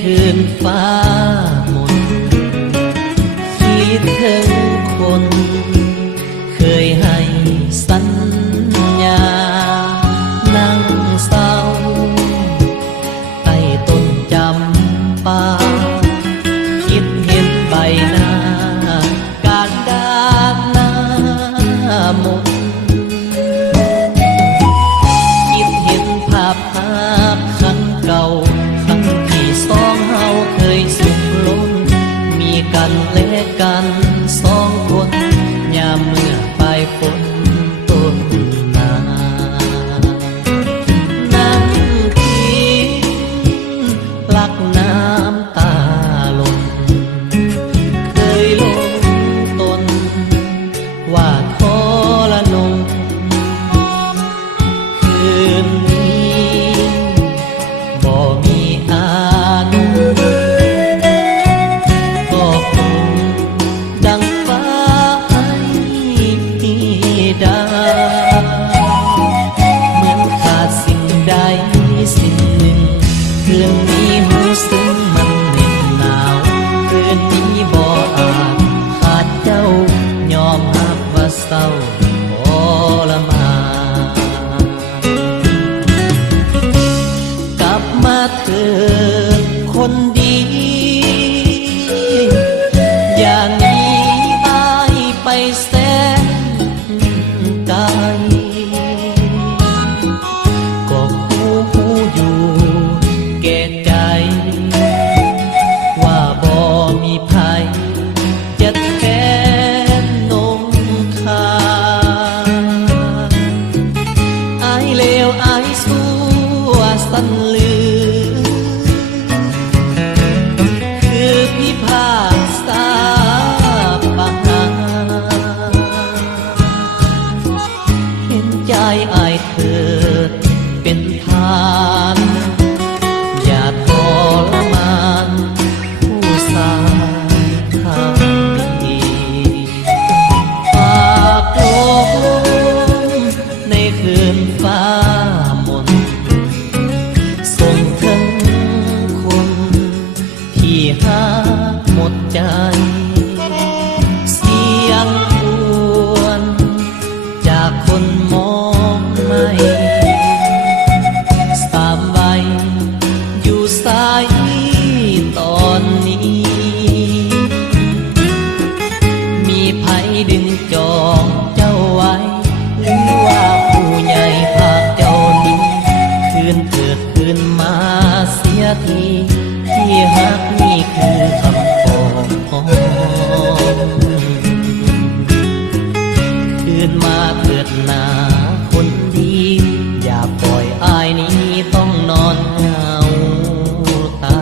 คืนฟ้ามนคิดถึงคนเคยให้สัญญานั่งเศร้าใต้ต้นจำปาคิดเห็นใบหน้าการดานหน้ามนคิดเห็นภาพครั้งเก่าสองเฮาเคยสุขล้นมีกันและกันสองคนยามเมื่อปลายฝนต้นนานั่งคิดหลักน้ำตาหล่นเคยลงตนว่าขอละนงคืนนี้บ่มีดังฟ้าให้ดาเหมือนขาดสิ่งใดสิ่งหนึ่งคืนนี้หูซึ้งมันเหน็บหนาวคืนนี้บ่อาจขาดเจ้ายอมรับว่าเศร้าทรมานกลับมาเถิดคนดีอย่าหนีอายไปแสนไกลก็รู้อยู่แก่ใจว่าบ่มีภัยจะแทนนงคาอายเลวอายชั่วสันลือคือพิพากษาเห็นใจอายเถิดเป็นทานอย่าทรมานผู้สายทางดีฝากลมในคืนฟ้ามนส่งถึงคนที่หาหมดใจเสียงควรจากคนมองไม่สามใบอยู่สายตอนนี้มีไผดึงจองเจ้าไว้หรือว่าผู้ใหญ่พาเจ้านี้คืนเกิดคืนมาเสียทีที่หักนี่คือคำขอคืนมาเถิดนาคนดีอย่าปล่อยอายนี้ต้องนอนเหงาตา